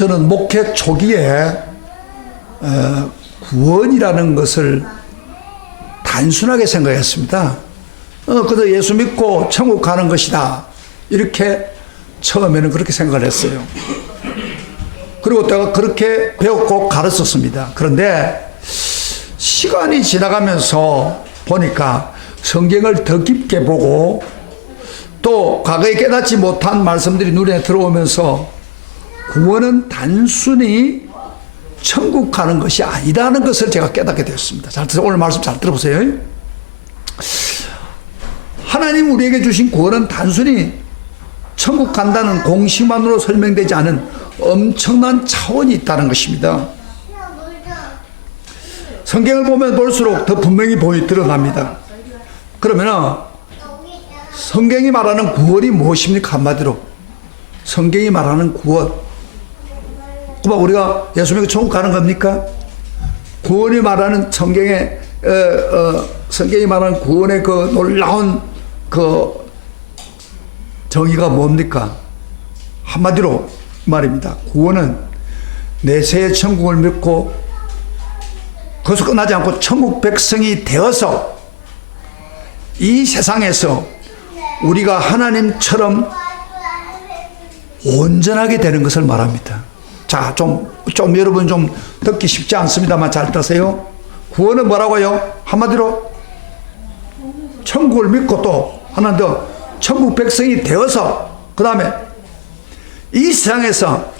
저는 목회 초기에 구원이라는 것을 단순하게 생각했습니다. 그래서 예수 믿고 천국 가는 것이다. 이렇게 처음에는 그렇게 생각을 했어요. 그리고 내가 그렇게 배웠고 가르쳤습니다. 그런데 시간이 지나가면서 보니까 성경을 더 깊게 보고 또 과거에 깨닫지 못한 말씀들이 눈에 들어오면서 구원은 단순히 천국 가는 것이 아니라는 것을 제가 깨닫게 되었습니다. 잘 들으세요. 오늘 말씀 잘 들어보세요. 하나님 우리에게 주신 구원은 단순히 천국 간다는 공식만으로 설명되지 않은 엄청난 차원이 있다는 것입니다. 성경을 보면 볼수록 더 분명히 드러납니다. 그러면 성경이 말하는 구원이 무엇입니까? 한마디로 성경이 말하는 구원, 우리가 예수 믿고 천국 가는 겁니까? 구원이 말하는 성경이 말하는 구원의 그 놀라운 그 정의가 뭡니까? 한마디로 말입니다. 구원은 내세의 천국을 믿고 거기서 끝나지 않고 천국 백성이 되어서 이 세상에서 우리가 하나님처럼 온전하게 되는 것을 말합니다. 자, 좀 여러분 좀 듣기 쉽지 않습니다만 잘 들으세요. 구원은 뭐라고요? 한마디로 천국을 믿고 또 하나 더 천국 백성이 되어서 그 다음에 이 세상에서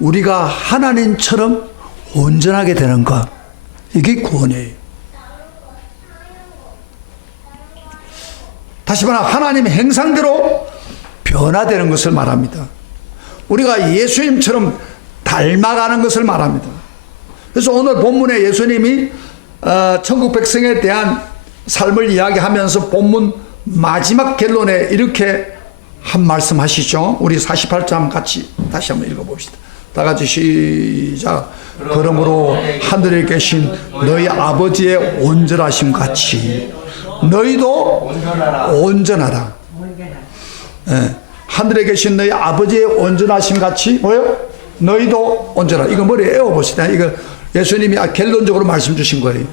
우리가 하나님처럼 온전하게 되는 것, 이게 구원이에요. 다시 말하면 하나님의 형상대로 변화되는 것을 말합니다. 우리가 예수님처럼 닮아가는 것을 말합니다. 그래서 오늘 본문에 예수님이 천국 백성에 대한 삶을 이야기하면서 본문 마지막 결론에 이렇게 한 말씀 하시죠. 우리 48장 같이 다시 한번 읽어봅시다. 다 같이 시작. 그러므로 하늘에 계신 너희 아버지의 온전하심 같이 너희도 온전하라. 네. 하늘에 계신 너희 아버지의 온전하심 같이 뭐요? 너희도 온전하라. 이거 머리에 에워봅시다. 이거 예수님이 결론적으로 말씀 주신 거예요.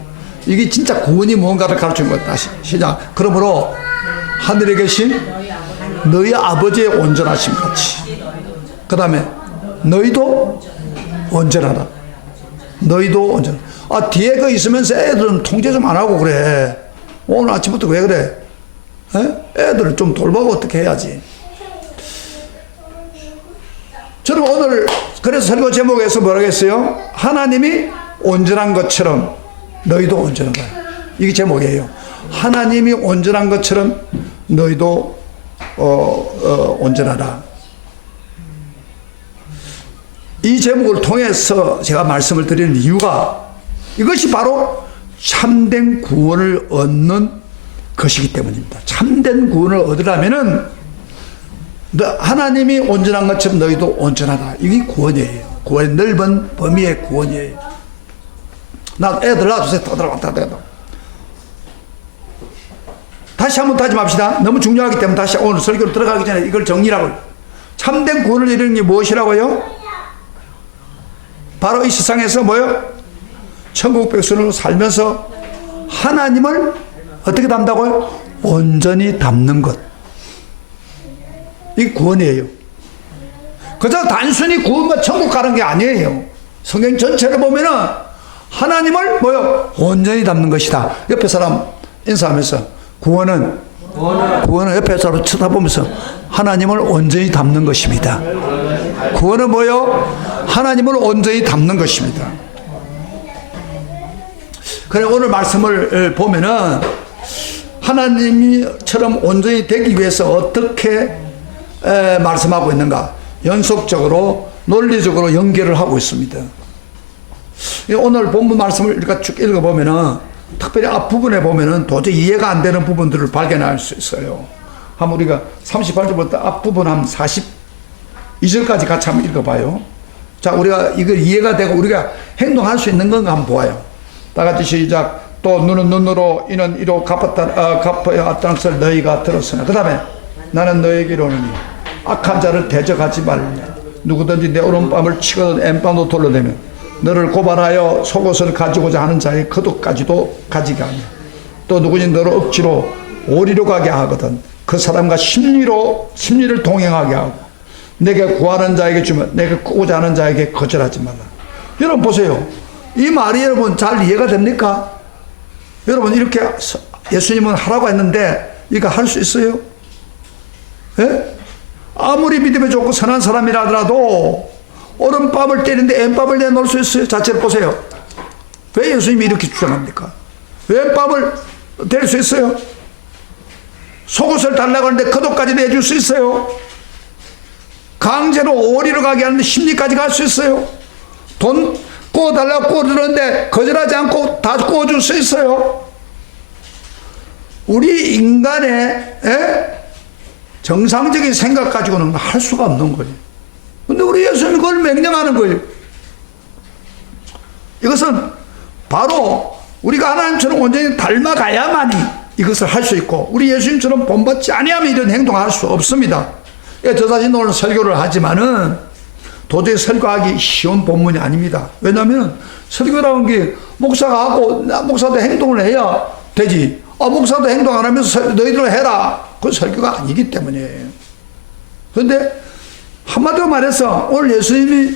이게 진짜 구원이 무언가를 가르치는 거다. 다시 시작. 그러므로 하늘에 계신 너희 아버지의 온전하심 같이 그 다음에 너희도 온전하라. 너희도 온전하라. 뒤에 거 있으면서 애들은 통제 좀 안 하고 그래. 오늘 아침부터 왜 그래? 애들을 좀 돌보고 어떻게 해야지. 저는 오늘 그래서 설교 제목에서 뭐라고 했어요? 하나님이 온전한 것처럼 너희도 온전하다. 이게 제목이에요. 하나님이 온전한 것처럼 너희도 온전하라. 이 제목을 통해서 제가 말씀을 드리는 이유가 이것이 바로 참된 구원을 얻는 것이기 때문입니다. 참된 구원을 얻으려면은 하나님이 온전한 것처럼 너희도 온전하다. 이게 구원이에요. 구원의 넓은 범위의 구원이에요. 나 애들 놔두세요. 왔다. 다시 한번 다짐합시다. 너무 중요하기 때문에 다시 오늘 설교로 들어가기 전에 이걸 정리라고. 참된 구원을 이루는 게 무엇이라고요? 바로 이 세상에서 뭐요? 천국 백성으로 살면서 하나님을 어떻게 닮다고요? 온전히 닮는 것. 이게 구원이에요. 그저 단순히 구원과 천국 가는 게 아니에요. 성경 전체를 보면은 하나님을 뭐요? 온전히 닮는 것이다. 옆에 사람 인사하면서 구원은 옆에 사람 쳐다보면서 하나님을 온전히 닮는 것입니다. 구원은 뭐요? 하나님을 온전히 닮는 것입니다. 그래 오늘 말씀을 보면은 하나님처럼 온전히 되기 위해서 어떻게 말씀하고 있는가? 연속적으로 논리적으로 연결을 하고 있습니다. 오늘 본문 말씀을 이렇게 쭉 읽어보면은 특별히 앞부분에 보면은 도저히 이해가 안 되는 부분들을 발견할 수 있어요. 한번 우리가 38절부터 앞부분 한 42절까지 같이 한번 읽어봐요. 자, 우리가 이걸 이해가 되고 우리가 행동할 수 있는 건가 한번 보아요. 다 같이 시작. 또 눈은 눈으로 이는 이로 갚아야 한다는 것을 너희가 들었으나 그 다음에 나는 너에게 이르노니 악한 자를 대적하지 말라. 누구든지 내 오른밤을 치거든 왼밤도 돌려내며 너를 고발하여 속옷을 가지고자 하는 자의 거독까지도 가지게 하며 또 누구든지 너를 억지로 오리로 가게 하거든 그 사람과 심리를 동행하게 하고 내게 구하는 자에게 주면 내게 꾸고자 하는 자에게 거절하지 말라. 여러분 보세요. 이 말이 여러분 잘 이해가 됩니까? 여러분 이렇게 예수님은 하라고 했는데 이거 할 수 있어요? 예? 아무리 믿음이 좋고 선한 사람이라더라도 오른밤을 때리는데 왼밤을 내놓을 수 있어요? 자체를 보세요. 왜 예수님이 이렇게 주장합니까? 왼밤을 때릴 수 있어요? 속옷을 달라고 하는데 겉옷까지 내줄 수 있어요? 강제로 오리로 가게 하는데 심리까지 갈 수 있어요? 돈 구워달라고 구워주는데 거절하지 않고 다 구워줄 수 있어요? 우리 인간의 정상적인 생각 가지고는 할 수가 없는 거예요. 근데 우리 예수님이 그걸 명령하는 거예요. 이것은 바로 우리가 하나님처럼 온전히 닮아가야만이 이것을 할 수 있고 우리 예수님처럼 본받지 아니하면 이런 행동을 할 수 없습니다. 저 자신도 오늘 설교를 하지만은 도저히 설교하기 쉬운 본문이 아닙니다. 왜냐하면 설교라는 게 목사가 하고 목사도 행동을 해야 되지. 목사도 행동 안 하면서 너희들 해라. 그건 설교가 아니기 때문이에요. 그런데 한마디로 말해서 오늘 예수님이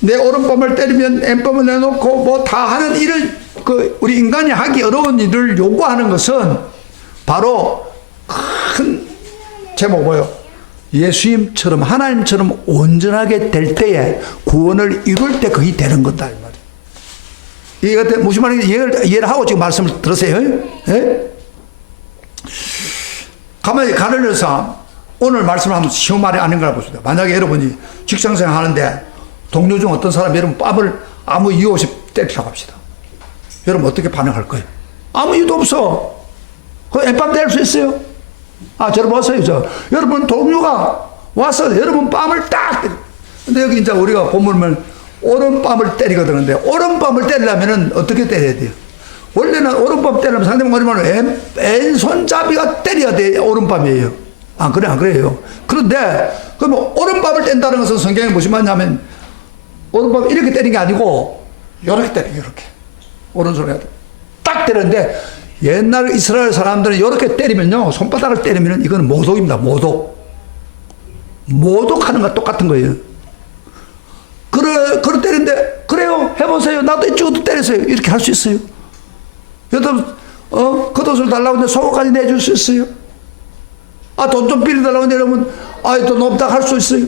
내 오른밤을 때리면 왼밤을 내놓고 뭐 다 하는 일을 우리 인간이 하기 어려운 일을 요구하는 것은 바로 큰 제목 뭐예요? 예수님처럼 하나님처럼 온전하게 될 때에 구원을 이룰 때 거의 되는 거다 이 말이에요. 이게 무슨 말인지 이해를 하고 지금 말씀을 들으세요. 예? 가만히 가르려서 오늘 말씀을 하면 쉬운 말이 아닌 걸 보십니다. 만약에 여러분이 직장생활 하는데 동료 중 어떤 사람이 여러분 뺨을 아무 이유 없이 때리라고 합시다. 여러분 어떻게 반응할 거예요? 아무 이유도 없어. 그 엠빵 때릴 수 있어요? 저를 보세요. 여러분 동료가 와서 여러분 뺨을 딱 때려. 근데 여기 이제 우리가 보면 오른밤을 때리거든. 근데 오른밤을 때리려면 어떻게 때려야 돼요? 원래는 오른밤 때리려면 상대방 어리면 왼손잡이가 때려야 돼. 오른밤이에요. 안 그래요. 그런데 그럼 오른밤을 뗀다는 것은 성경에 무슨 말이냐면 오른밤 이렇게 때리는 게 아니고 이렇게 때리는 게 이렇게. 오른손에 딱 때렸는데 옛날 이스라엘 사람들은 이렇게 때리면요. 손바닥을 때리면 이거는 모독입니다. 모독하는 것과 똑같은 거예요. 그래 때리는데 그래요. 해보세요. 나도 이쪽도 때렸어요. 이렇게 할 수 있어요. 여러분 겉옷을 달라고 하는데 속옷까지 내줄 수 있어요. 돈 좀 빌려달라고 하는데 여러분 돈 없다 할 수 있어요.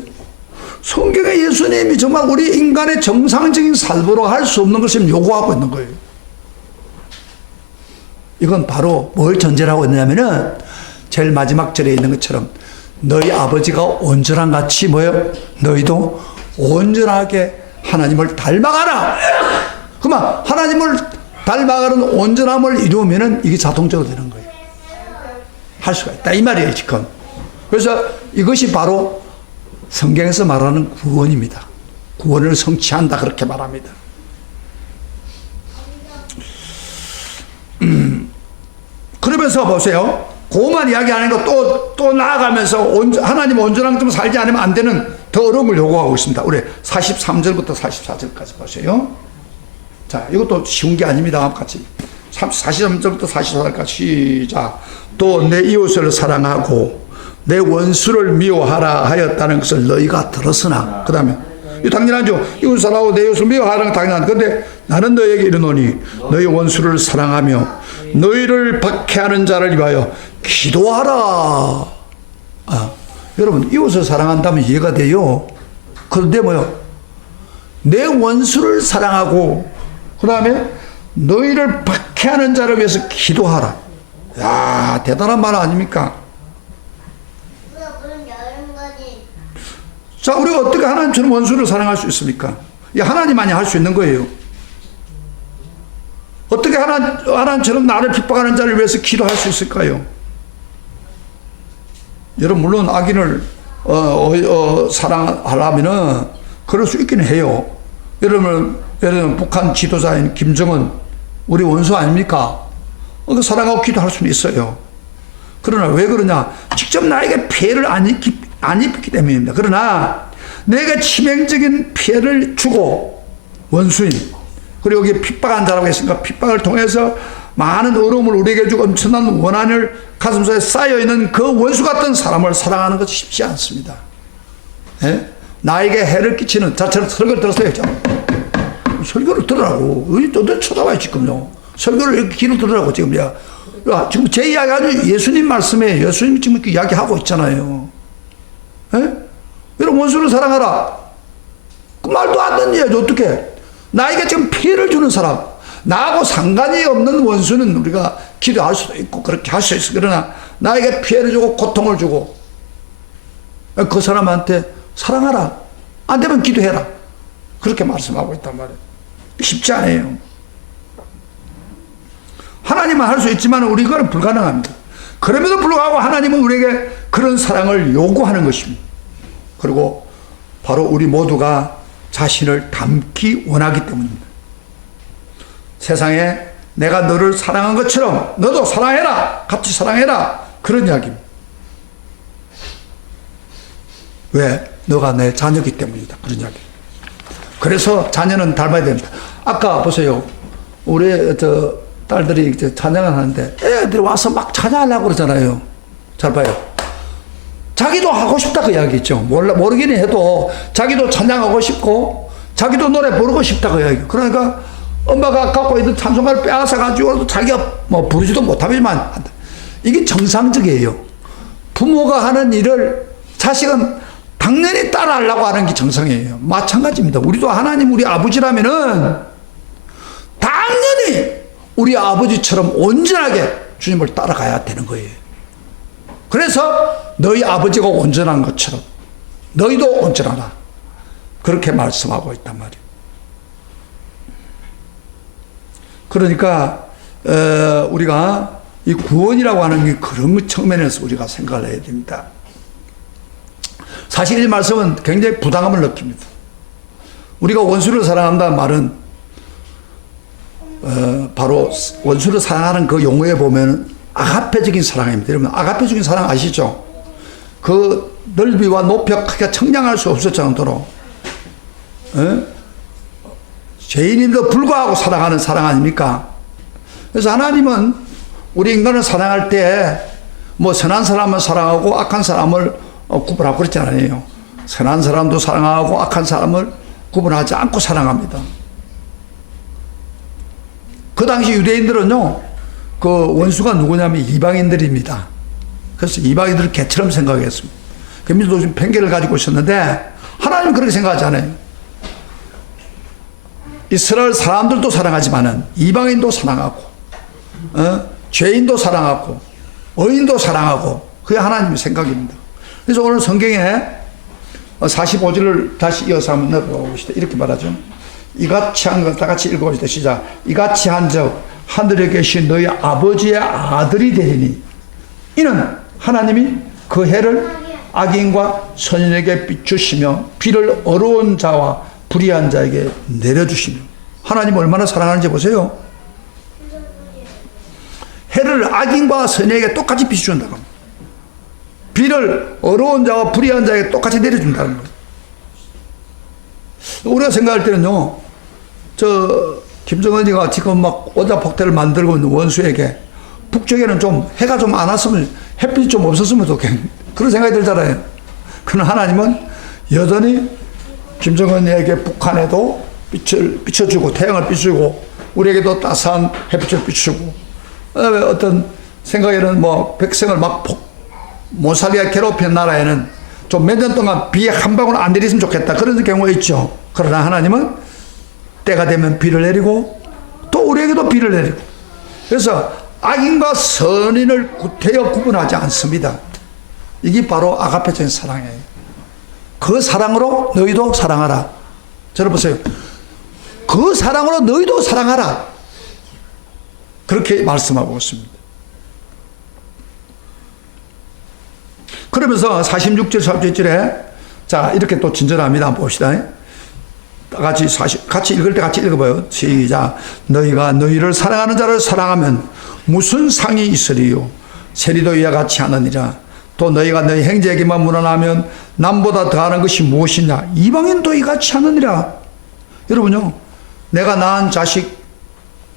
성경의 예수님이 정말 우리 인간의 정상적인 삶으로 할 수 없는 것을 요구하고 있는 거예요. 이건 바로 뭘 전제로 하고 있느냐면은 제일 마지막 절에 있는 것처럼 너희 아버지가 온전한 같이 뭐예요? 너희도 온전하게 하나님을 닮아가라. 그러면 하나님을 닮아가는 온전함을 이루면은 이게 자동적으로 되는 거예요. 할 수가 있다 이 말이에요 지금. 그래서 이것이 바로 성경에서 말하는 구원입니다. 구원을 성취한다 그렇게 말합니다. 그러면서 보세요. 그것만 이야기하는 거 또 나아가면서 하나님 온전한 좀 살지 않으면 안 되는 더 어려움을 요구하고 있습니다. 우리 43절부터 44절까지 보세요. 자, 이것도 쉬운 게 아닙니다. 같이 43절부터 44절까지 시작. 또 내 이웃을 사랑하고 내 원수를 미워하라 하였다는 것을 너희가 들었으나 그 다음에 당연하죠. 이웃을 사랑하고 내 이웃을 미워하라는 건 당연한 그런데 나는 너희에게 이르노니 너희 원수를 사랑하며 너희를 박해하는 자를 위하여 기도하라. 여러분 이웃을 사랑한다면 이해가 돼요. 그런데 뭐요? 내 원수를 사랑하고 그 다음에 너희를 박해하는 자를 위해서 기도하라. 야 대단한 말 아닙니까? 자, 우리가 어떻게 하나님처럼 원수를 사랑할 수 있습니까? 이 하나님만이 할 수 있는 거예요. 어떻게 하나님처럼 나를 핍박하는 자를 위해서 기도할 수 있을까요? 여러분, 물론 악인을 사랑하려면은 그럴 수 있기는 해요. 여러분 북한 지도자인 김정은 우리 원수 아닙니까? 그 사랑하고 기도할 수는 있어요. 그러나 왜 그러냐? 직접 나에게 피해를 안 입기 때문입니다. 그러나 내게 치명적인 피해를 주고 원수인, 그리고 여기 핍박한 자라고 했으니까 핍박을 통해서 많은 어려움을 우리에게 주고 엄청난 원한을 가슴속에 쌓여있는 그 원수 같은 사람을 사랑하는 것이 쉽지 않습니다. 예? 나에게 해를 끼치는 자처럼 설교를 들었어요. 설교를 들으라고. 너 쳐다봐요 지금요. 설교를 이렇게 귀를 들으라고 지금. 야, 지금 제 이야기 아주 예수님 말씀에 예수님 지금 이렇게 이야기하고 있잖아요. 예? 여러분 원수를 사랑하라. 그 말도 안 되는 얘기죠. 어떻게? 나에게 지금 피해를 주는 사람, 나하고 상관이 없는 원수는 우리가 기도할 수도 있고 그렇게 할 수 있어. 그러나 나에게 피해를 주고 고통을 주고 그 사람한테 사랑하라. 안 되면 기도해라. 그렇게 말씀하고 있단 말이에요. 쉽지 않아요. 하나님은 할 수 있지만 우리 그건 불가능합니다. 그럼에도 불구하고 하나님은 우리에게 그런 사랑을 요구하는 것입니다. 그리고 바로 우리 모두가 자신을 닮기 원하기 때문입니다. 세상에 내가 너를 사랑한 것처럼 너도 사랑해라. 같이 사랑해라. 그런 이야기입니다. 왜? 너가 내 자녀이기 때문이다. 그런 이야기. 그래서 자녀는 닮아야 됩니다. 아까 보세요. 우리 딸들이 찬양을 하는데 애들이 와서 막 찬양하려고 그러잖아요. 잘 봐요. 자기도 하고 싶다 그 이야기죠. 모르긴 해도 자기도 찬양하고 싶고 자기도 노래 부르고 싶다 그 이야기. 그러니까 엄마가 갖고 있는 찬송가를 빼앗아 가지고 자기가 뭐 부르지도 못하지만 한다. 이게 정상적이에요. 부모가 하는 일을 자식은 당연히 따라하려고 하는 게 정상이에요. 마찬가지입니다. 우리도 하나님 우리 아버지라면은 당연히 우리 아버지처럼 온전하게 주님을 따라가야 되는 거예요. 그래서 너희 아버지가 온전한 것처럼 너희도 온전하라. 그렇게 말씀하고 있단 말이에요. 그러니까 우리가 이 구원이라고 하는 게 그런 측면에서 우리가 생각을 해야 됩니다. 사실 이 말씀은 굉장히 부담감을 느낍니다. 우리가 원수를 사랑한다는 말은 바로 원수를 사랑하는 그 용어에 보면 아가페적인 사랑입니다. 여러분 아가페적인 사랑 아시죠? 그 넓이와 높이와 크기가 청량할 수 없을 정도로 죄인임에도 불구하고 사랑하는 사랑 아닙니까? 그래서 하나님은 우리 인간을 사랑할 때 뭐 선한 사람을 사랑하고 악한 사람을 구분하고 그렇지 않아요. 선한 사람도 사랑하고 악한 사람을 구분하지 않고 사랑합니다. 그 당시 유대인들은요, 그 원수가 누구냐면 이방인들입니다. 그래서 이방인들을 개처럼 생각했습니다. 그 민족적인 편견을 가지고 있었는데 하나님은 그렇게 생각하지 않아요. 이스라엘 사람들도 사랑하지만은 이방인도 사랑하고, 죄인도 사랑하고, 의인도 사랑하고, 그게 하나님의 생각입니다. 그래서 오늘 성경에 45절을 다시 이어서 한번 넣어봅시다. 이렇게 말하죠. 이같이 한 것 다 같이 읽어봅시다. 시작. 이같이 한즉 하늘에 계신 너희 아버지의 아들이 되리니 이는 하나님이 그 해를 악인과 선인에게 비추시며 비를 어려운 자와 불의한 자에게 내려주시며. 하나님 얼마나 사랑하는지 보세요. 해를 악인과 선인에게 똑같이 비추준다고 합니다. 비를 어려운 자와 불의한 자에게 똑같이 내려준다는 거예요. 우리가 생각할 때는요, 김정은이가 지금 막 오자폭탄을 만들고 있는 원수에게 북쪽에는 좀 해가 좀 안 왔으면, 햇빛이 좀 없었으면 좋겠네. 그런 생각이 들잖아요. 그러나 하나님은 여전히 김정은에게 북한에도 빛을 비춰주고, 태양을 비추고, 우리에게도 따스한 햇빛을 비추고, 어떤 생각에는 뭐 백성을 막 못 살게 괴롭힌 나라에는 좀 몇 년 동안 비 한 방울 안 내렸으면 좋겠다. 그런 경우가 있죠. 그러나 하나님은 때가 되면 비를 내리고 또 우리에게도 비를 내리고, 그래서 악인과 선인을 구태여 구분하지 않습니다. 이게 바로 아가페적인 사랑이에요. 그 사랑으로 너희도 사랑하라. 저를 보세요. 그 사랑으로 너희도 사랑하라. 그렇게 말씀하고 있습니다. 그러면서 46절, 47절에 자, 이렇게 또 진전합니다. 한번 봅시다. 같이 읽을 때 같이 읽어봐요. 시작. 너희가 너희를 사랑하는 자를 사랑하면 무슨 상이 있으리요? 세리도 이와 같이 하느니라. 또 너희가 너희 형제에게만 문안하면 남보다 더하는 것이 무엇이냐? 이방인도 이같이 하느니라. 여러분요, 내가 낳은 자식,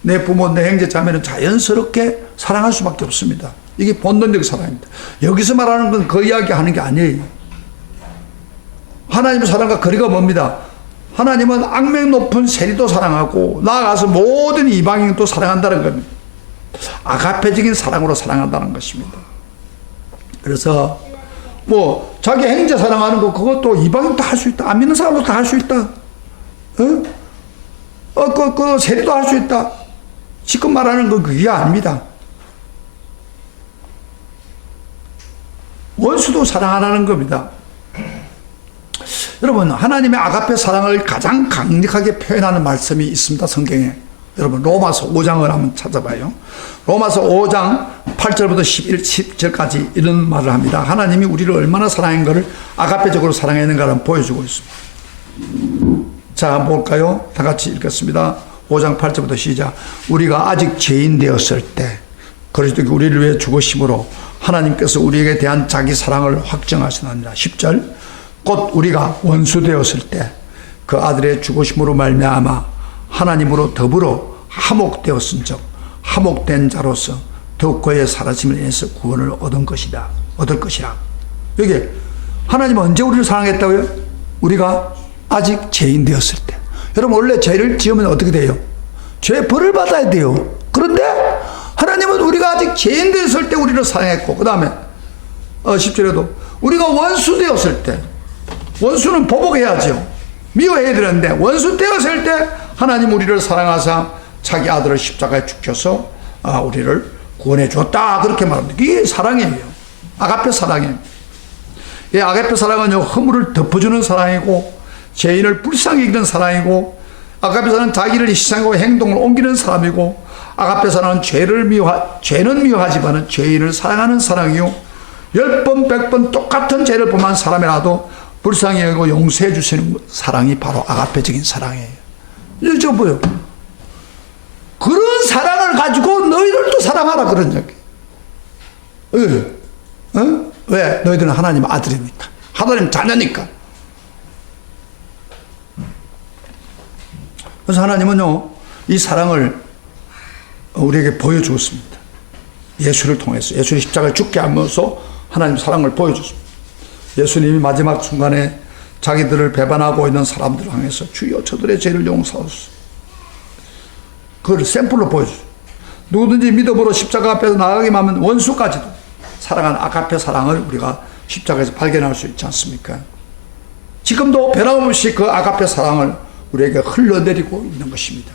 내 부모, 내 형제 자매는 자연스럽게 사랑할 수밖에 없습니다. 이게 본능적 사랑입니다. 여기서 말하는 건 그 이야기 하는 게 아니에요. 하나님의 사랑과 거리가 멉니다. 하나님은 악명 높은 세리도 사랑하고 나아가서 모든 이방인도 사랑한다는 겁니다. 아가페적인 사랑으로 사랑한다는 것입니다. 그래서 뭐 자기 형제 사랑하는 거 그것도 이방인도 할 수 있다. 안 믿는 사람도 다 할 수 있다. 그 세리도 할 수 있다. 지금 말하는 건 그게 아닙니다. 원수도 사랑하라는 겁니다. 여러분, 하나님의 아가페 사랑을 가장 강력하게 표현하는 말씀이 있습니다. 성경에. 여러분, 로마서 5장을 한번 찾아봐요. 로마서 5장 8절부터 10절까지 이런 말을 합니다. 하나님이 우리를 얼마나 사랑한 것을 아가페적으로 사랑했는가를 보여주고 있습니다. 자, 볼까요? 다 같이 읽겠습니다. 5장 8절부터 시작. 우리가 아직 죄인 되었을 때 그리스도께 우리를 위해 죽으심으로 하나님께서 우리에게 대한 자기 사랑을 확정하시느니라. 10절. 곧 우리가 원수 되었을 때 그 아들의 죽으심으로 말미암아 하나님으로 더불어 화목되었은즉 화목된 자로서 더욱 그의 사라짐을 인해서 구원을 얻을 것이라. 여기 하나님은 언제 우리를 사랑했다고요? 우리가 아직 죄인 되었을 때. 여러분, 원래 죄를 지으면 어떻게 돼요? 죄 벌을 받아야 돼요. 그런데 하나님은 우리가 아직 죄인 되었을 때 우리를 사랑했고, 그 다음에 10절에도 우리가 원수 되었을 때, 원수는 보복해야죠. 미워해야 되는데 원수 되었을 때 하나님 우리를 사랑하사 자기 아들을 십자가에 죽여서 우리를 구원해 줬다. 그렇게 말합니다. 이게 사랑이에요. 아가페 사랑이에요. 이 아가페 사랑은요, 허물을 덮어주는 사랑이고 죄인을 불쌍히 여기는 사랑이고, 아가페 사랑은 자기를 희생하고 행동을 옮기는 사람이고, 아가페 사랑은 죄는 미워하지만 죄인을 사랑하는 사랑이요, 10번 100번 똑같은 죄를 범한 사람이라도 불쌍히 여기고 용서해 주시는 사랑이 바로 아가페적인 사랑이에요. 이거 뭐요? 그런 사랑을 가지고 너희들도 사랑하라 그런 얘기. 왜? 너희들은 하나님 아들이니까, 하나님 자녀니까. 그래서 하나님은요, 이 사랑을 우리에게 보여주었습니다. 예수를 통해서, 예수의 십자가를 죽게 하면서 하나님 사랑을 보여줬습니다. 예수님이 마지막 순간에 자기들을 배반하고 있는 사람들을 향해서 주여 저들의 죄를 용서하소서. 그걸 샘플로 보여주죠. 누구든지 믿음으로 십자가 앞에서 나아가기만 하면 원수까지도 사랑하는 아가페 사랑을 우리가 십자가에서 발견할 수 있지 않습니까? 지금도 변함없이 그 아가페 사랑을 우리에게 흘러내리고 있는 것입니다.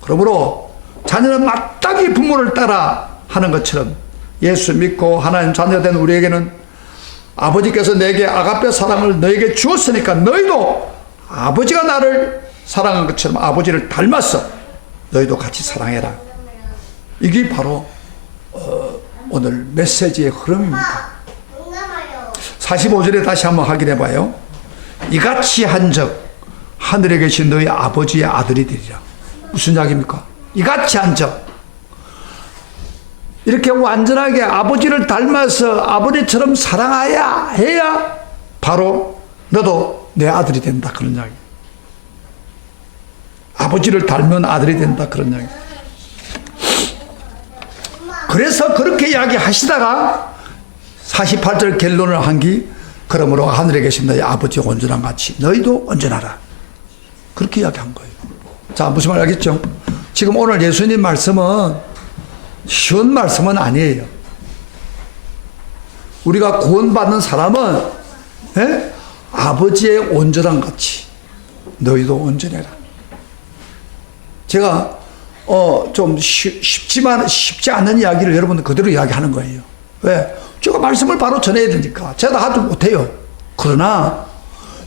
그러므로 자녀는 마땅히 부모를 따라 하는 것처럼 예수 믿고 하나님 자녀된 우리에게는 아버지께서 내게 아가페 사랑을 너에게 주었으니까 너희도 아버지가 나를 사랑한 것처럼 아버지를 닮았어. 너희도 같이 사랑해라. 이게 바로 오늘 메시지의 흐름입니다. 45절에 다시 한번 확인해 봐요. 이같이 한즉 하늘에 계신 너희 아버지의 아들이 되리라. 무슨 이야기입니까? 이같이 한즉 이렇게 완전하게 아버지를 닮아서 아버지처럼 사랑해야 해야 바로 너도 내 아들이 된다. 그런 이야기. 아버지를 닮은 아들이 된다. 그런 이야기. 그래서 그렇게 이야기하시다가 48절 결론을 한 게 그러므로 하늘에 계신 너희 아버지 온전한 같이 너희도 온전하라. 그렇게 이야기한 거예요. 자, 무슨 말 알겠죠? 지금 오늘 예수님 말씀은 쉬운 말씀은 아니에요. 우리가 구원받는 사람은 아버지의 온전한 같이 너희도 온전해라. 제가 좀 쉽지 않는 이야기를 여러분들 그대로 이야기하는 거예요. 왜? 제가 말씀을 바로 전해야 되니까. 제가 다 하지 못해요. 그러나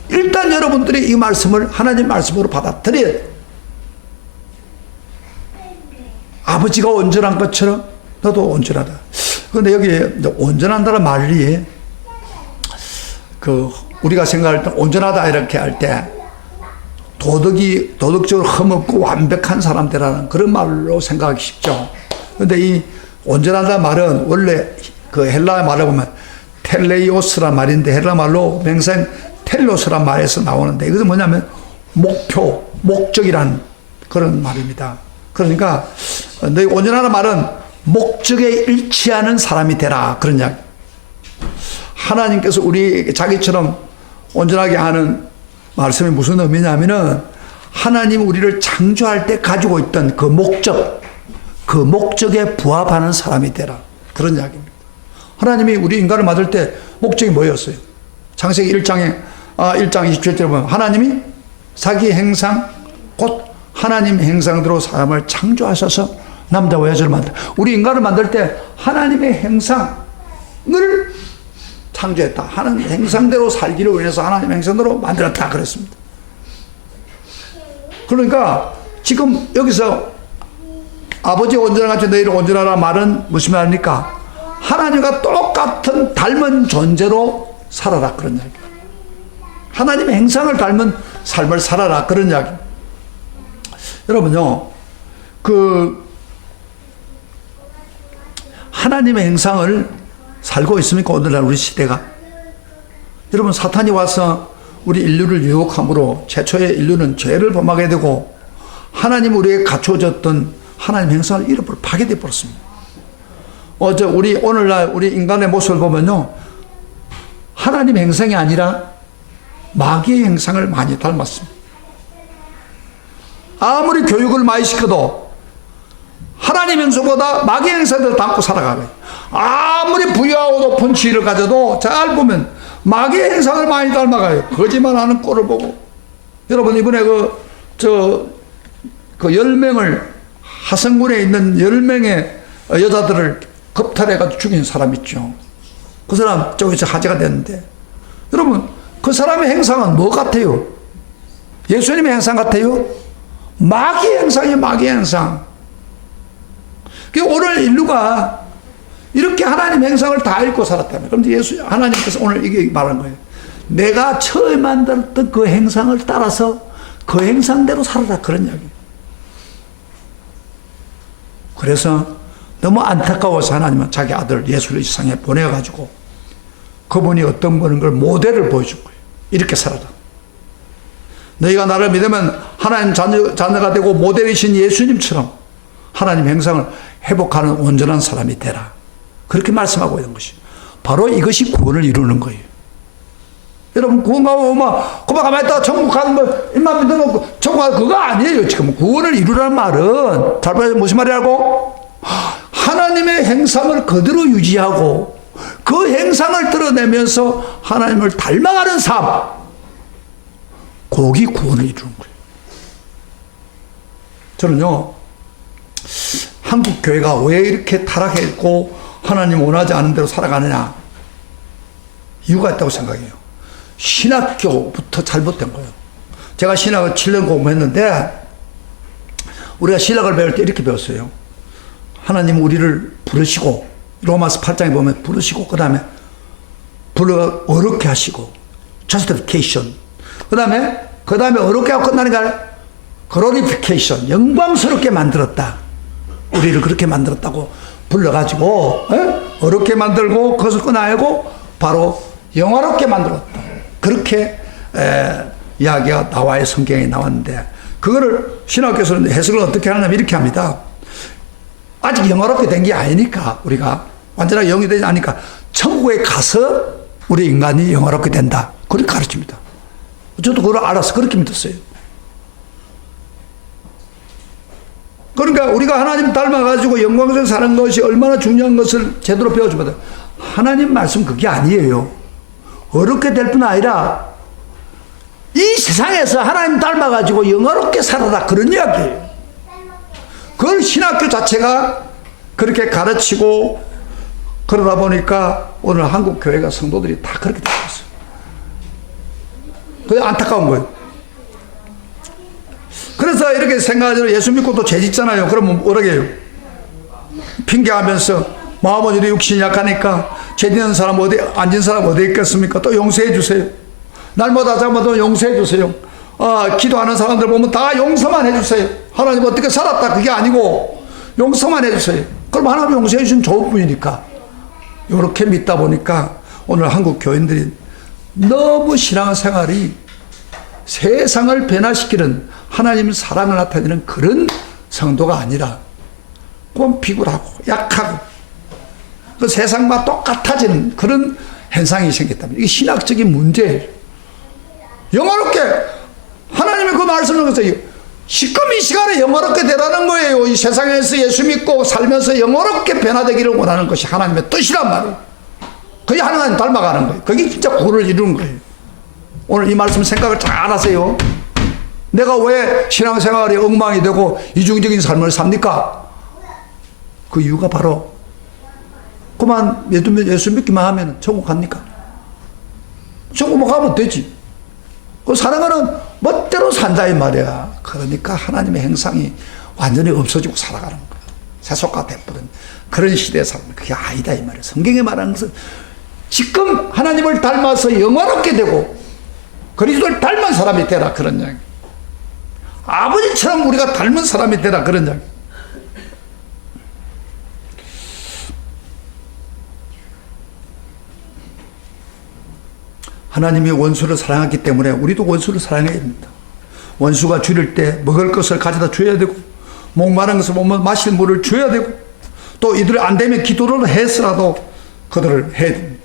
일단 여러분들이 이 말씀을 하나님 말씀으로 받아들여야 돼요. 아버지가 온전한 것처럼 너도 온전하다. 그런데 여기 온전한다는 말이 우리가 생각할 때 온전하다 이렇게 할 때 도덕적으로 흠없고 완벽한 사람들이라는 그런 말로 생각하기 쉽죠. 그런데 이 온전하다 말은 원래 그 헬라어 말을 보면 텔레이오스란 말인데 헤라 말로 맹생 텔로스란 말에서 나오는데 이것은 뭐냐면 목표, 목적이란 그런 말입니다. 그러니까 너희 온전하는 말은 목적에 일치하는 사람이 되라 그런 이야기. 하나님께서 우리 자기처럼 온전하게 하는 말씀이 무슨 의미냐면은 하나님 우리를 창조할 때 가지고 있던 그 목적, 그 목적에 부합하는 사람이 되라 그런 이야기입니다. 하나님이 우리 인간을 만들 때 목적이 뭐였어요? 창세기 1장 27절에 보면 하나님이 자기 행상 곧 하나님 행상대로 사람을 창조하셔서 남자와 여자를 만들. 우리 인간을 만들 때 하나님의 행상을 창조했다. 하나님 행상대로 살기를 원해서 하나님 행상대로 만들었다 그랬습니다. 그러니까 지금 여기서 아버지 온전한같이 너희를 온전하라 말은 무슨 말입니까? 하나님과 똑같은 닮은 존재로 살아라 그런 이야기. 하나님의 행상을 닮은 삶을 살아라 그런 이야기. 여러분요, 하나님의 행상을 살고 있습니까? 오늘날 우리 시대가. 여러분, 사탄이 와서 우리 인류를 유혹함으로 최초의 인류는 죄를 범하게 되고 하나님 우리에게 갖춰졌던 하나님 행상을 잃어버려 파괴되어 버렸습니다. 오늘날 우리 인간의 모습을 보면요, 하나님 행상이 아니라 마귀의 행상을 많이 닮았습니다. 아무리 교육을 많이 시켜도 하나님 행상보다 마귀 행상을 담고 살아가요. 아무리 부유하고 높은 지위를 가져도 잘 보면 마귀 행상을 많이 닮아가요. 거짓말하는 꼴을 보고. 여러분, 이번에 그 10명을 하성군에 있는 10명의 여자들을 겁탈해가지고 죽인 사람 있죠. 그 사람 쪽에서 화제가 됐는데, 여러분, 그 사람의 행상은 뭐 같아요? 예수님의 행상 같아요? 마귀의 행상이에요. 마귀의 행상. 오늘 인류가 이렇게 하나님 행상을 다 잃고 살았다면, 그럼 하나님께서 오늘 이게 말한 거예요. 내가 처음 만들었던 그 행상을 따라서 그 행상대로 살아라 그런 이야기. 그래서 너무 안타까워서 하나님은 자기 아들 예수를 이 세상에 보내가지고 그분이 어떤 분인 걸 모델을 보여준 거예요. 이렇게 살아라. 너희가 나를 믿으면 하나님 자녀가 되고 모델이신 예수님처럼 하나님 행상을 회복하는 온전한 사람이 되라. 그렇게 말씀하고 있는 것이 바로 이것이 구원을 이루는 거예요. 여러분, 구원 가면 그만 가만히 있다가 천국 가는 거 입만 믿으면 천국 가는 그거 아니에요. 지금 구원을 이루라는 말은 잘 봐요. 무슨 말이라고? 하나님의 행상을 그대로 유지하고 그 행상을 드러내면서 하나님을 닮아가는 삶, 거기 구원을 이루는 거예요. 저는요, 한국 교회가 왜 이렇게 타락했고 하나님 원하지 않은 대로 살아가느냐, 이유가 있다고 생각해요. 신학교부터 잘못된 거예요. 제가 신학을 7년 공부했는데 우리가 신학을 배울 때 이렇게 배웠어요. 하나님 우리를 부르시고, 로마서 8장에 보면 부르시고, 그 다음에 어렵게 하시고, justification, 그 다음에 어렵게 하고 끝나는 게 아니라 glorification, 영광스럽게 만들었다. 우리를 그렇게 만들었다고 불러가지고 어렵게 만들고 그것을 끝나고 바로 영화롭게 만들었다. 그렇게 이야기가 나와요. 성경에 나왔는데 그거를 신학교에서는 해석을 어떻게 하냐면 이렇게 합니다. 아직 영화롭게 된 게 아니니까, 우리가 완전하게 영이 되지 않으니까 천국에 가서 우리 인간이 영화롭게 된다. 그렇게 가르칩니다. 저도 그걸 알아서 그렇게 믿었어요. 그러니까 우리가 하나님 닮아가지고 영광스럽게 사는 것이 얼마나 중요한 것을 제대로 배워줍니다. 하나님 말씀 그게 아니에요. 어렵게 될 뿐 아니라 이 세상에서 하나님 닮아가지고 영화롭게 살아라 그런 이야기예요. 그걸 신학교 자체가 그렇게 가르치고 그러다 보니까 오늘 한국 교회가 성도들이 다 그렇게 되고 있어요. 그게 안타까운 거예요. 그래서 이렇게 생각하죠. 예수 믿고 또 죄 짓잖아요. 그러면 뭐라게 해요? 핑계하면서 마음은 이렇게 육신이 약하니까 죄 짓는 사람 앉은 사람 어디 있겠습니까? 또 용서해 주세요. 날마다 잘못하면 용서해 주세요. 기도하는 사람들 보면 다 용서만 해주세요. 하나님 어떻게 살았다 그게 아니고 용서만 해주세요. 그럼 하나님 용서해 주시면 좋은 분이니까. 이렇게 믿다 보니까 오늘 한국 교인들이 너무 신앙생활이 세상을 변화시키는 하나님의 사랑을 나타내는 그런 성도가 아니라 그건 비굴하고 약하고 그 세상과 똑같아지는 그런 현상이 생겼다면 이게 신학적인 문제예요. 영화롭게 하나님의 그 말씀을 해서 지금 이 시간에 영화롭게 되라는 거예요. 이 세상에서 예수 믿고 살면서 영화롭게 변화되기를 원하는 것이 하나님의 뜻이란 말이에요. 그게 하나님 닮아가는 거예요. 그게 진짜 구원을 이루는 거예요. 오늘 이 말씀 생각을 잘 하세요. 내가 왜 신앙생활이 엉망이 되고 이중적인 삶을 삽니까? 그 이유가 바로 그만 예수 믿기만 하면 천국 갑니까? 천국 못 가면 되지. 그 사는 거는 멋대로 산다 이 말이야. 그러니까 하나님의 형상이 완전히 없어지고 살아가는 거야. 세속화 돼버린 그런 시대에 사는 그게 아니다 이 말이야. 성경에 말하는 것은 지금 하나님을 닮아서 영화롭게 되고 그리스도를 닮은 사람이 되라 그런 이야기. 아버지처럼 우리가 닮은 사람이 되라 그런 이야기. 하나님이 원수를 사랑하기 때문에 우리도 원수를 사랑해야 됩니다. 원수가 줄일 때 먹을 것을 가져다 줘야 되고 목마른 것을 보면 마실 물을 줘야 되고 또 이들 안 되면 기도를 해서라도 그들을 해야 됩니다.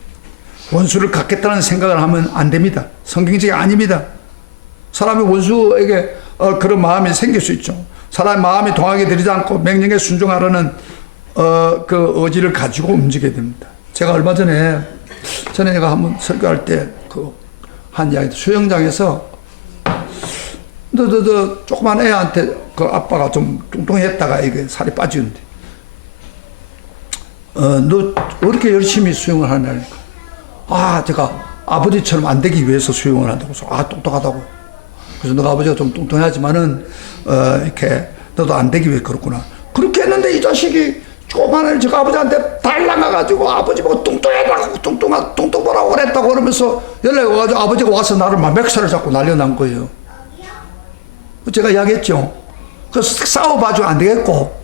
원수를 갚겠다는 생각을 하면 안 됩니다. 성경적이 아닙니다. 사람이 원수에게 그런 마음이 생길 수 있죠. 사람의 마음이 동하게 되지 않고 명령에 순종하라는 그 의지를 가지고 움직여야 됩니다. 제가 얼마 전에 내가 한번 설교할 때 한 이야기, 수영장에서 너 조그만 애한테 그 아빠가 좀 뚱뚱했다가 이게 살이 빠지는데 너 왜 이렇게 열심히 수영을 하냐니까. 제가 아버지처럼 안 되기 위해서 수영을 한다고. 똑똑하다고. 그래서 너가 아버지가 좀 뚱뚱하지만은 이렇게 너도 안 되기 위해 그렇구나. 그렇게 했는데 이 자식이 조그만한 저 아버지한테 달라가가지고 아버지 보고 뚱뚱하다고 뚱뚱 보라고 그랬다고 그러면서 연락이 와가지고 아버지가 와서 나를 막 맥살을 잡고 난려난 거예요. 제가 이야기했죠. 그래서 싸워봐주면 안 되겠고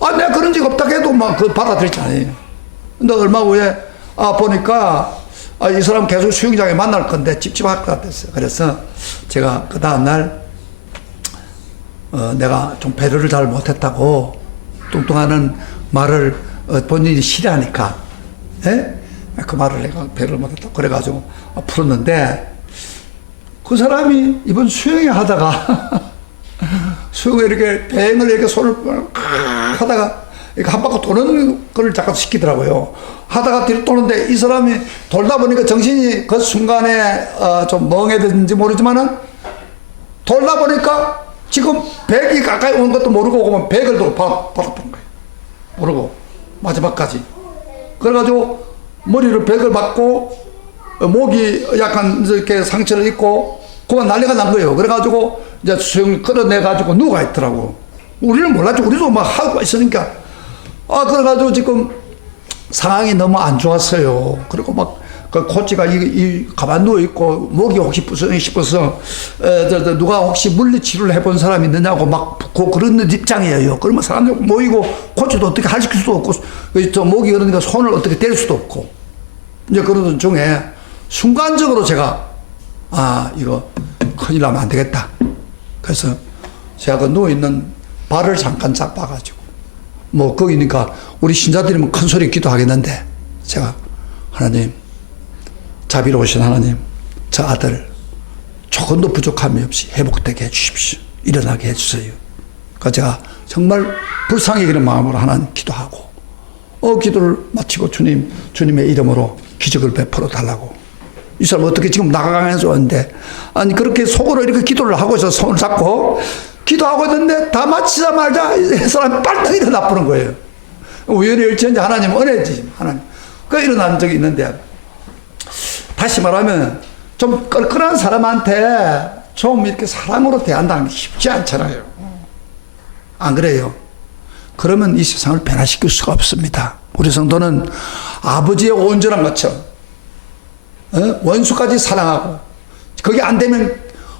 내가 그런 적 없다고 해도 막 그거 받아들였잖아요. 근데 얼마 후에 보니까 이 사람 계속 수영장에 만날 건데 찝찝할 것 같았어요. 그래서 제가 그 다음날 내가 좀 배려를 잘 못했다고 뚱뚱하는 말을 본인이 싫어하니까 그 말을 내가 배려를 못했다고 그래가지고 풀었는데 그 사람이 이번 수영회 하다가 수영회 이렇게 배행을 이렇게 손을 하다가 이렇게 한 바퀴 도는 걸 잠깐 시키더라고요. 하다가 뒤로 도는데 이 사람이 돌다 보니까 정신이 그 순간에 좀 멍해졌는지 모르지만은 돌다 보니까 지금 100이 가까이 오는 것도 모르고 오면 100을 받았던 거예요. 모르고 마지막까지. 그래가지고 머리를 100을 받고 목이 약간 이렇게 상처를 입고 그만 난리가 난 거예요. 그래가지고 이제 수영 끌어내가지고 누가 있더라고. 우리는 몰랐죠. 우리도 막 하고 있으니까. 그래가지고 지금 상황이 너무 안 좋았어요. 그리고 막 그 코치가 가만 누워있고 목이 혹시 부서지고 싶어서 누가 혹시 물리치료를 해본 사람이 있느냐고 막 그런 입장이에요. 그러면 사람들 모이고 코치도 어떻게 할 수도 없고 저 목이 그러니까 손을 어떻게 뗄 수도 없고 이제 그러던 중에 순간적으로 제가 이거 큰일 나면 안 되겠다. 그래서 제가 그 누워있는 발을 잠깐 잡아가지고 거기니까 우리 신자들이면 큰 소리 기도하겠는데 제가 하나님 자비로우신 하나님 저 아들 조금도 부족함이 없이 회복되게 해주십시오. 일어나게 해주세요. 그래서 제가 정말 불쌍히 여기는 마음으로 하나님 기도하고 기도를 마치고 주님의 이름으로 기적을 베풀어 달라고. 이 사람 어떻게 지금 나가면서 왔는데 그렇게 속으로 이렇게 기도를 하고 있어서 손을 잡고 기도하고 있는데 다 마치자마자 이 사람이 빨딱 일어나 버린 거예요. 우연히 일치인지 하나님 은혜지. 하나님. 일어난 적이 있는데 다시 말하면 좀 껄끄러운 사람한테 좀 이렇게 사랑으로 대한다는 게 쉽지 않잖아요. 안 그래요? 그러면 이 세상을 변화시킬 수가 없습니다. 우리 성도는 아버지의 온전한 것처럼 원수까지 사랑하고 그게 안 되면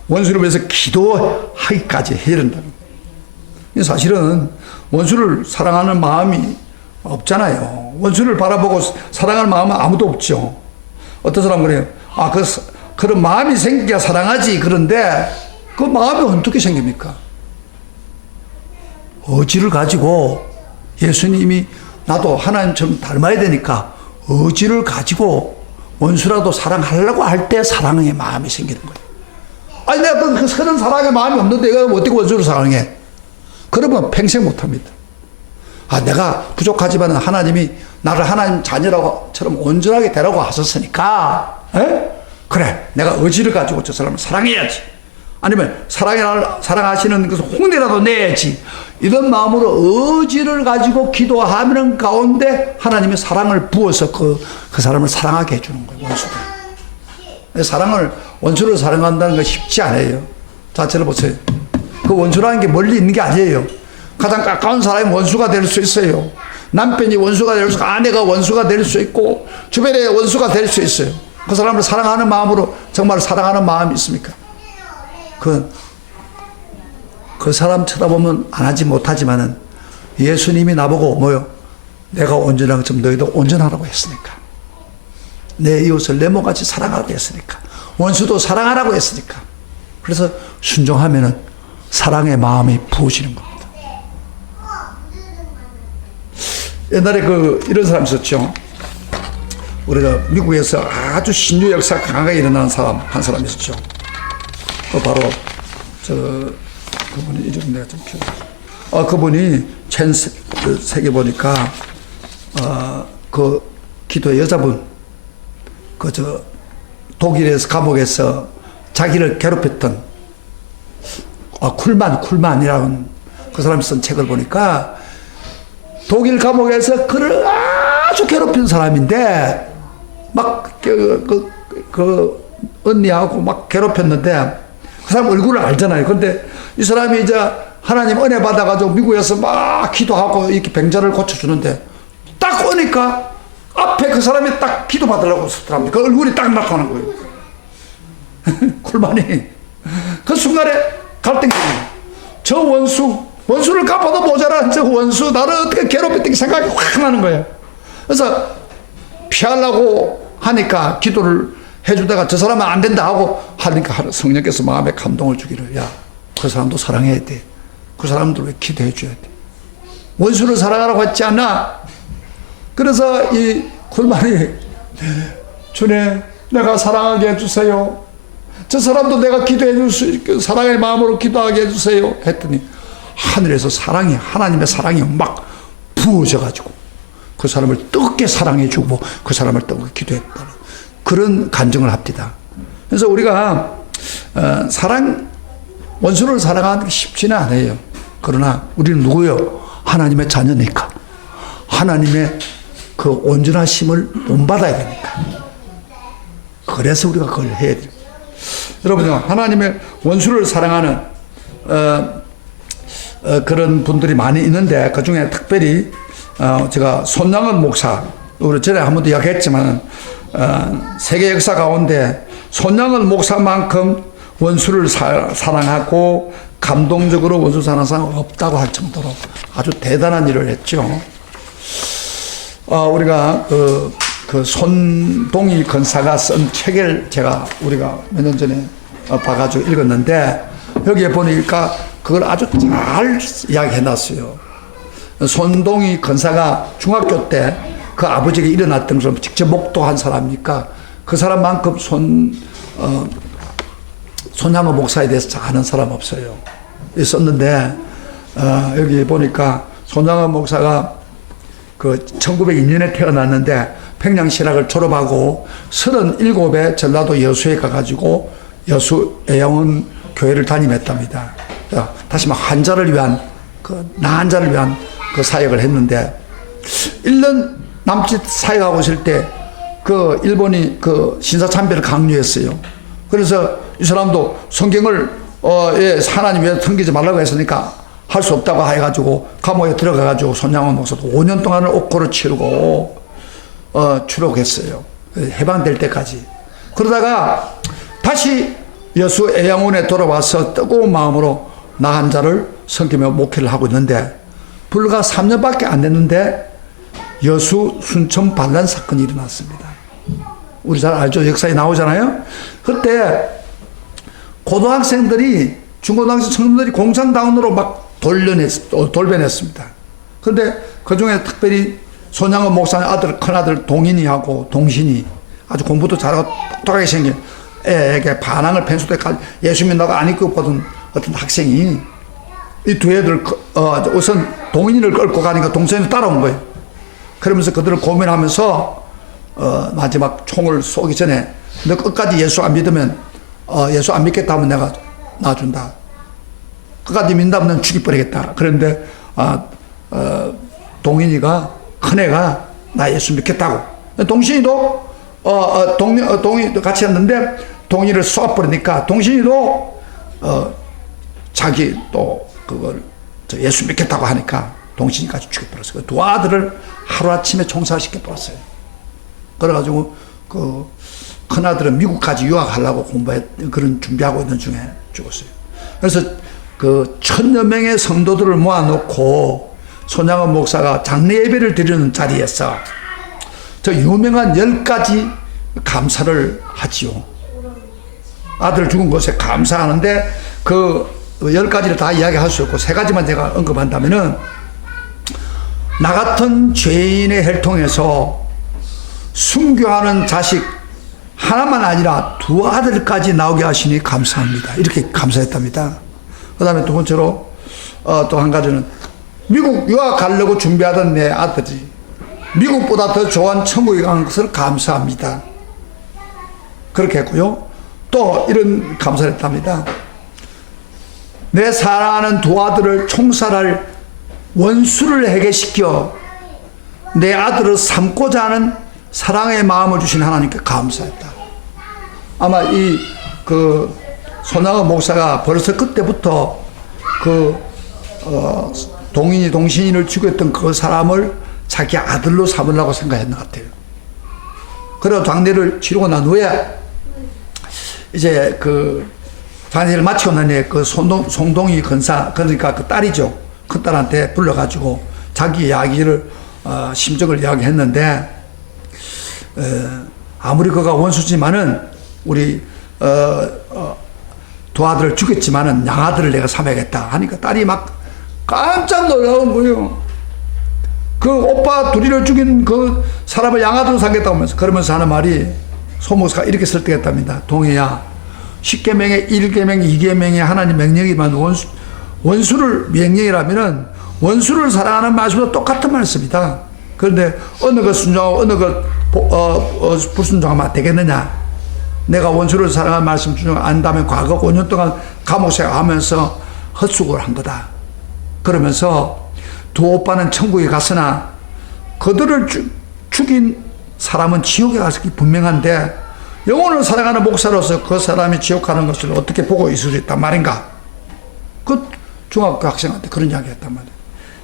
원수를 위해서 기도하기까지 해야 된다는 거예요. 사실은 원수를 사랑하는 마음이 없잖아요. 원수를 바라보고 사랑하는 마음은 아무도 없죠. 어떤 사람은 그래요. 그런 마음이 생기야 사랑하지. 그런데 그 마음이 어떻게 생깁니까? 의지를 가지고 예수님이 나도 하나님처럼 닮아야 되니까 의지를 가지고 원수라도 사랑하려고 할 때 사랑의 마음이 생기는 거예요. 아니 내가 그 선한 사랑의 마음이 없는데 내가 어떻게 원수를 사랑해? 그러면 평생 못합니다. 내가 부족하지만 하나님이 나를 하나님 자녀처럼 온전하게 되라고 하셨으니까 그래 내가 의지를 가지고 저 사람을 사랑해야지. 아니면 사랑하시는 것을 홍대라도 내야지. 이런 마음으로 의지를 가지고 기도하는 가운데 하나님의 사랑을 부어서 그 사람을 사랑하게 해주는 거예요. 원수를. 원수를 사랑한다는 건 쉽지 않아요. 자체를 보세요. 그 원수라는 게 멀리 있는 게 아니에요. 가장 가까운 사람이 원수가 될 수 있어요. 남편이 원수가 될 수 있고, 아내가 원수가 될 수 있고, 주변에 원수가 될 수 있어요. 그 사람을 사랑하는 마음으로 정말 사랑하는 마음이 있습니까? 그 사람 쳐다보면 안 하지 못하지만은 예수님이 나보고 내가 온전한 것처럼 너희도 온전하라고 했으니까. 내 이웃을 내 몸같이 사랑하라고 했으니까. 원수도 사랑하라고 했으니까. 그래서 순종하면은 사랑의 마음이 부어지는 겁니다. 옛날에 이런 사람 있었죠. 우리가 미국에서 아주 신유 역사 강하게 일어나는 한 사람 있었죠. 바로 그분이 이름 내가 좀 기억. 그분이 책에 보니까 그 기도의 여자분 독일에서 감옥에서 자기를 괴롭혔던 쿨만이라는 그 사람이 쓴 책을 보니까 독일 감옥에서 그를 아주 괴롭힌 사람인데 막 언니하고 막 괴롭혔는데 그 사람 얼굴을 알잖아요. 근데 이 사람이 이제 하나님 은혜 받아가지고 미국에서 막 기도하고 이렇게 병자를 고쳐주는데 딱 오니까 앞에 그 사람이 딱 기도 받으려고 서더랍니다. 그 얼굴이 딱 나타난 거예요. 쿨만이. 그 순간에 갈등이 저 원수를 갚아도 모자란 저 원수 나를 어떻게 괴롭혔던 생각이 확 나는 거예요. 그래서 피하려고 하니까 기도를 해주다가 저 사람은 안 된다 하니까 성령께서 마음에 감동을 주기를 그 사람도 사랑해야 돼. 그 사람들 왜 기도해 줘야 돼. 원수를 사랑하라고 했지 않나? 그래서 이 쿨만이 주님 내가 사랑하게 해주세요. 저 사람도 내가 기도해 줄 수 있게 사랑의 마음으로 기도하게 해주세요 했더니 하늘에서 하나님의 사랑이 막 부어져가지고 그 사람을 뜨겁게 사랑해주고 그 사람을 뜨겁게 기도했다는 그런 간증을 합니다. 그래서 우리가 원수를 사랑하는 게 쉽지는 않아요. 그러나 우리는 누구요? 하나님의 자녀니까 하나님의 그 온전하심을 본받아야 되니까 그래서 우리가 그걸 해야 돼요. 여러분요, 하나님의 원수를 사랑하는 그런 분들이 많이 있는데 그 중에 특별히 제가 손양은 목사, 우리 전에 한 번도 이야기했지만 세계 역사 가운데 손양은 목사만큼 원수를 사랑하고 감동적으로 원수 사랑하는 사람은 없다고 할 정도로 아주 대단한 일을 했죠. 우리가 그 손동희 권사가 쓴 책을 우리가 몇 년 전에 봐가지고 읽었는데 여기에 보니까 그걸 아주 잘 이야기해 놨어요. 손동희 권사가 중학교 때 그 아버지에게 일어났던 것을 직접 목도한 사람이니까 그 사람만큼 손양호 목사에 대해서 잘 아는 사람 없어요. 있었는데 여기 보니까 손양호 목사가 그 1902년에 태어났는데 평양신학을 졸업하고 37에 전라도 여수에 가가지고 여수 애양원 교회를 담임했답니다. 다시 말 환자를 위한 나은 자를 위한 그 사역을 했는데 1년 남짓 사역하고 있을 때 그 일본이 그 신사참배를 강요했어요. 그래서 이 사람도 성경을 하나님 위해서 섬기지 말라고 했으니까 할 수 없다고 해가지고 감옥에 들어가가지고 손양원 목사도 5년 동안을 옥고를 치르고 추록했어요. 해방될 때까지. 그러다가 다시 여수 애양원에 돌아와서 뜨거운 마음으로 나한 자를 섬기며 목회를 하고 있는데 불과 3년밖에 안 됐는데 여수 순천 반란 사건이 일어났습니다. 우리 잘 알죠? 역사에 나오잖아요. 그때 고등학생들이, 중고등학생 청년들이 공산당원으로 막 돌변했습니다. 그런데 그 중에 특별히 손양원 목사의 아들, 큰아들 동인이하고 동신이 아주 공부도 잘하고 똑똑하게 생긴 애에게 반항을 펜수 때까지 예수 믿는다고 안 입고 보던 어떤 학생이 이 두 애들 우선 동인을 끌고 가니까 동생이 따라온 거예요. 그러면서 그들을 고민하면서 마지막 총을 쏘기 전에 너 끝까지 예수 안 믿으면 예수 안 믿겠다 하면 내가 놔준다. 끝까지 믿는다면 죽여버리겠다. 그런데 동인이가, 큰애가 나 예수 믿겠다고. 동신이도 동이 같이 했는데 동인을 쏘아버리니까 동신이도 자기 또 그걸 예수 믿겠다고 하니까 동신이까지 죽여버렸어요. 두 아들을 하루아침에 총살시켜버렸어요. 그래가지고 그 큰아들은 미국까지 유학하려고 그런 준비하고 있는 중에 죽었어요. 그래서 그 1000여 명의 성도들을 모아놓고 손양원 목사가 장례 예배를 드리는 자리에서 저 유명한 10가지 감사를 하지요. 아들 죽은 것에 감사하는데 그 10가지를 다 이야기할 수 없고 3가지만 제가 언급한다면은, 나 같은 죄인의 혈통에서 순교하는 자식 하나만 아니라 2 아들까지 나오게 하시니 감사합니다. 이렇게 감사했답니다. 그 다음에 두 번째로 또 한 가지는 미국 유학 가려고 준비하던 내 아들이 미국보다 더 좋은 천국에 간 것을 감사합니다. 그렇게 했고요. 또 이런 감사를 했답니다. 내 사랑하는 2 아들을 총살할 원수를 해결시켜 내 아들을 삼고자 하는 사랑의 마음을 주신 하나님께 감사했다. 아마 그 손양원 목사가 벌써 그때부터 동인이 동신이를 죽였던 그 사람을 자기 아들로 삼으려고 생각했는 것 같아요. 그리고 장례를 치르고 난 후에 이제 그 장례를 마치고 난 후에 그 송동이 근사, 그러니까 그 딸이죠. 큰 딸한테 불러가지고 자기 이야기를 심정을 이야기했는데, 아무리 그가 원수지만은 우리 2 아들을 죽였지만은 양아들을 내가 삼아야겠다 하니까 딸이 막 깜짝 놀라운 거예요. 그 오빠 둘이를 죽인 그 사람을 양아들로 삼겠다고 하면서, 그러면서 하는 말이, 소목사가 이렇게 설득했답니다. 동해야, 10계명의 1계명, 2계명의 하나님 명령이지만 원수를 명령이라면은 원수를 사랑하는 말씀도 똑같은 말씀이다. 그런데 어느 것 순종하고 어느 것 불순종하면 되겠느냐. 내가 원수를 사랑하는 말씀 중에 안다면 과거 5년 동안 감옥생활 하면서 헛수고를 한 거다. 그러면서 2 오빠는 천국에 갔으나 그들을 죽인 사람은 지옥에 갔기 분명한데, 영혼을 사랑하는 목사로서 그 사람이 지옥 가는 것을 어떻게 보고 있을 수 있단 말인가. 그 중학교 학생한테 그런 이야기 했단 말이에요.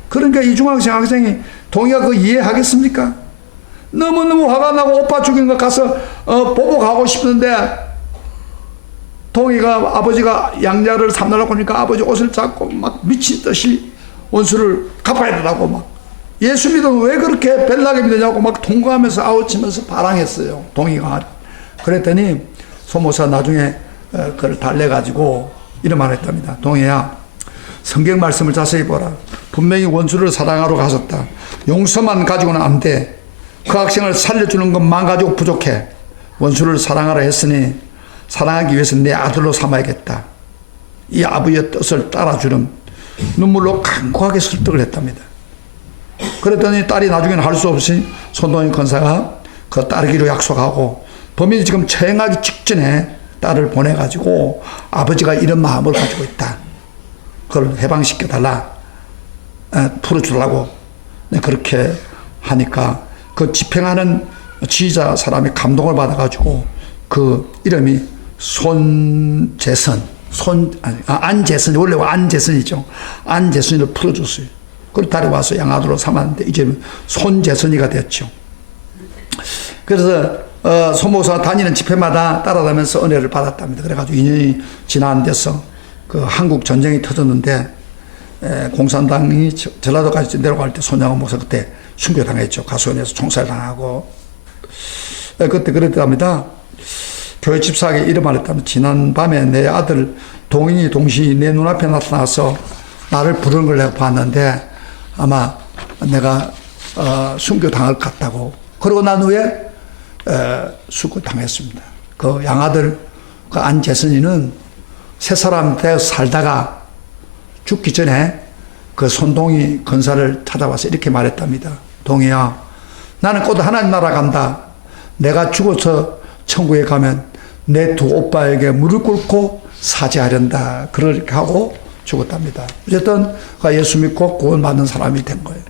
그러니까 이 중학생 학생이 동의가 그거 이해하겠습니까? 너무너무 화가 나고 오빠 죽인 거 가서 보복하고 싶은데, 동의가 아버지가 양자를 삼달라고 하니까 아버지 옷을 잡고 막 미친 듯이 원수를 갚아야 되라고 막, 예수 믿으면 왜 그렇게 벨나게 믿느냐고 막 통과하면서 아우치면서 바랑했어요. 동의가. 그랬더니 소모사 나중에 그걸 달래가지고 이런 말을 했답니다. 동의야, 성경 말씀을 자세히 보라. 분명히 원수를 사랑하러 가셨다. 용서만 가지고는 안 돼. 그 학생을 살려주는 것만 가지고 부족해. 원수를 사랑하라 했으니 사랑하기 위해서 내 아들로 삼아야겠다. 이 아버지의 뜻을 따라주는 눈물로 간곡하게 설득을 했답니다. 그랬더니 딸이 나중에는 할 수 없이 손동인 권사가 그 따르기로 약속하고, 범인이 지금 처형하기 직전에 딸을 보내가지고 아버지가 이런 마음을 가지고 있다. 그걸 해방시켜달라, 풀어주려고 그렇게 하니까 그 집행하는 지휘자 사람이 감동을 받아가지고 그 이름이 안재선이, 원래 안재선이죠. 안재선이를 풀어줬어요. 그리고 딸이 와서 양아들로 삼았는데 이제 손재선이가 됐죠. 그래서 소모사 다니는 집회마다 따라다니면서 은혜를 받았답니다. 그래가지고 2년이 지난 데서 그 한국 전쟁이 터졌는데 공산당이 전라도까지 내려갈 때 손양원 목사 그때 순교당했죠. 가수원에서 총살당하고 그때 그랬답니다. 교회 집사에게 이런 말했답니다. 지난 밤에 내 아들 동인이 동신이 내 눈앞에 나타나서 나를 부르는 걸 내가 봤는데 아마 내가 순교당할 것 같다고. 그러고 난 후에 순교당했습니다. 그 양아들 그 안재선이는 새 사람 되어 살다가 죽기 전에 그 손동이 권사를 찾아와서 이렇게 말했답니다. 동이야, 나는 곧 하나님 나라 간다. 내가 죽어서 천국에 가면 내 두 오빠에게 무릎 꿇고 사죄하련다. 그렇게 하고 죽었답니다. 어쨌든 예수 믿고 구원받는 사람이 된 거예요.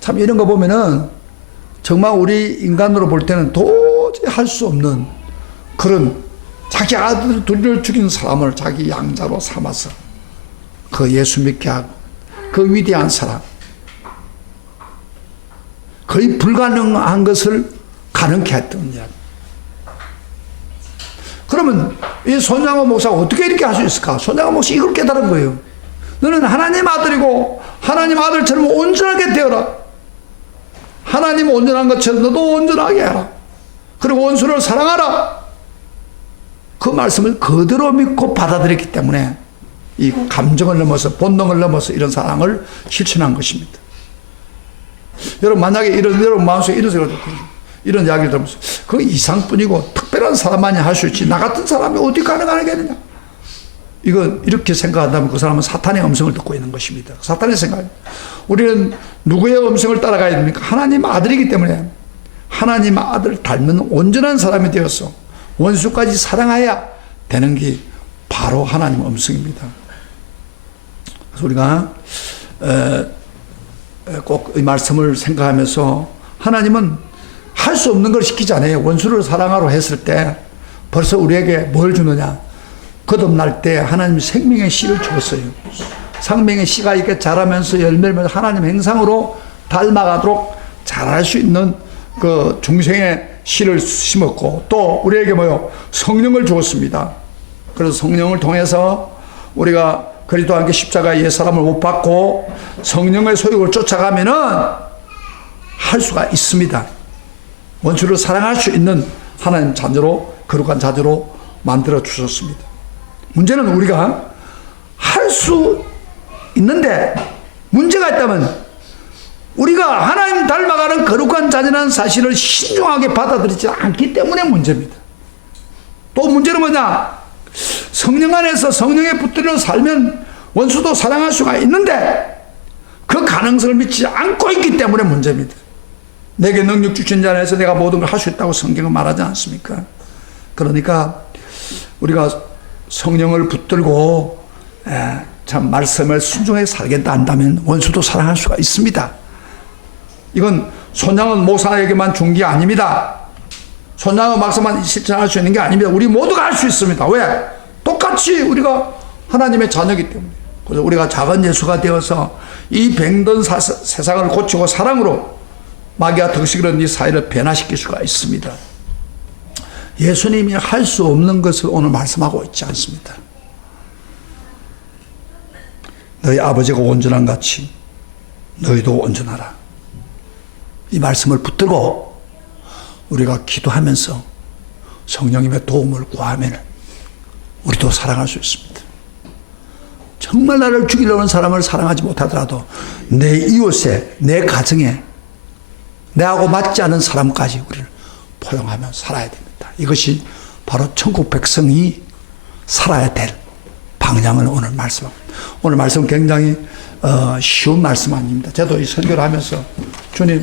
참 이런 거 보면은 정말 우리 인간으로 볼 때는 도저히 할 수 없는 그런 자기 아들 둘을 죽인 사람을 자기 양자로 삼아서 그 예수 믿게 하고 그 위대한 사람, 거의 불가능한 것을 가능케 했던 이야기. 그러면 이 손양호 목사가 어떻게 이렇게 할 수 있을까? 손양호 목사 이걸 깨달은 거예요. 너는 하나님 아들이고 하나님 아들처럼 온전하게 되어라. 하나님 온전한 것처럼 너도 온전하게 해라. 그리고 원수를 사랑하라. 그 말씀을 그대로 믿고 받아들였기 때문에 이 감정을 넘어서 본능을 넘어서 이런 사랑을 실천한 것입니다. 여러분 만약에 여러분 마음속에 이런 생각을 이런 이야기를 들으면서 그 이상뿐이고 특별한 사람만이 할 수 있지 나 같은 사람이 어디 가능하겠느냐, 이건 이렇게 생각한다면 그 사람은 사탄의 음성을 듣고 있는 것입니다. 사탄의 생각. 우리는 누구의 음성을 따라가야 됩니까? 하나님 아들이기 때문에 하나님 아들 닮은 온전한 사람이 되어서 원수까지 사랑해야 되는 게 바로 하나님의 음성입니다. 그래서 우리가 꼭 이 말씀을 생각하면서 하나님은 할 수 없는 걸 시키지 않아요. 원수를 사랑하러 했을 때 벌써 우리에게 뭘 주느냐, 거듭날 때 하나님 생명의 씨를 주었어요. 생명의 씨가 이렇게 자라면서 열매를 맺어 하나님 행상으로 닮아가도록 자랄 수 있는 그 중생의 씨를 심었고, 또 우리에게 뭐요? 성령을 주었습니다. 그래서 성령을 통해서 우리가 그리스도와 함께 십자가의 옛사람을 못 받고 성령의 소욕을 쫓아가면은 할 수가 있습니다. 원수를 사랑할 수 있는 하나님 자녀로, 거룩한 자녀로 만들어 주셨습니다. 문제는 우리가 할 수 있는데 문제가 있다면 우리가 하나님 닮아가는 거룩한 자녀라는 사실을 신중하게 받아들이지 않기 때문에 문제입니다. 또 문제는 뭐냐? 성령 안에서 성령에 붙들려 살면 원수도 사랑할 수가 있는데 그 가능성을 믿지 않고 있기 때문에 문제입니다. 내게 능력 주신 자 안에서 내가 모든 걸 할 수 있다고 성경은 말하지 않습니까? 그러니까 우리가 성령을 붙들고 참 말씀을 순종해 살겠다 한다면 원수도 사랑할 수가 있습니다. 이건 손양은 목사에게만 준 게 아닙니다. 손양은 막사만 실천할 수 있는 게 아닙니다. 우리 모두가 할 수 있습니다. 왜? 똑같이 우리가 하나님의 자녀이기 때문에. 그래서 우리가 작은 예수가 되어서 이 병든 세상을 고치고 사랑으로 마귀와 덕식이라는 이 사회를 변화시킬 수가 있습니다. 예수님이 할 수 없는 것을 오늘 말씀하고 있지 않습니다. 너희 아버지가 온전한 같이 너희도 온전하라. 이 말씀을 붙들고 우리가 기도하면서 성령님의 도움을 구하면 우리도 사랑할 수 있습니다. 정말 나를 죽이려는 사람을 사랑하지 못하더라도 내 이웃에, 내 가정에, 내하고 맞지 않은 사람까지 우리를 포용하며 살아야 됩니다. 이것이 바로 천국 백성이 살아야 될 방향을 오늘 말씀합니다. 오늘 말씀 굉장히 쉬운 말씀 아닙니다. 저도 이 설교를 하면서 주님,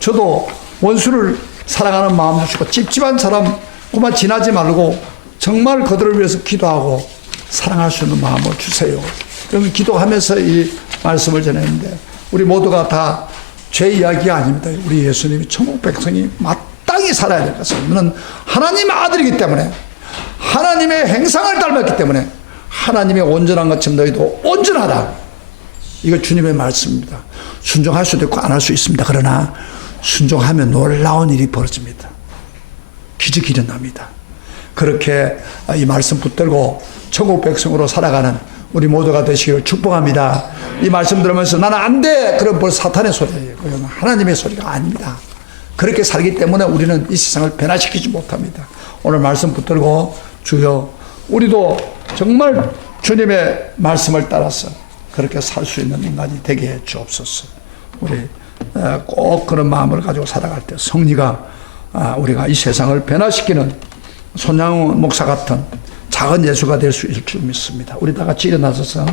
저도 원수를 사랑하는 마음 주시고 찝찝한 사람 그만 지나지 말고 정말 그들을 위해서 기도하고 사랑할 수 있는 마음을 주세요. 그러면 기도하면서 이 말씀을 전했는데 우리 모두가 다 죄 이야기가 아닙니다. 우리 예수님이 천국 백성이 마땅히 살아야 될 것은 너는 하나님의 아들이기 때문에 하나님의 행상을 닮았기 때문에 하나님의 온전한 것처럼 너희도 온전하라. 이거 주님의 말씀입니다. 순종할 수도 있고 안 할 수 있습니다. 그러나 순종하면 놀라운 일이 벌어집니다. 기적이 일어납니다. 그렇게 이 말씀 붙들고 천국 백성으로 살아가는 우리 모두가 되시기를 축복합니다. 이 말씀 들으면서 나는 안 돼! 그럼 벌써 사탄의 소리예요. 그건 하나님의 소리가 아닙니다. 그렇게 살기 때문에 우리는 이 세상을 변화시키지 못합니다. 오늘 말씀 붙들고 주여 우리도 정말 주님의 말씀을 따라서 그렇게 살 수 있는 인간이 되게 해 주옵소서. 우리 꼭 그런 마음을 가지고 살아갈 때 성리가 우리가 이 세상을 변화시키는 손양훈 목사 같은 작은 예수가 될 수 있을 줄 믿습니다. 우리 다 같이 일어나서서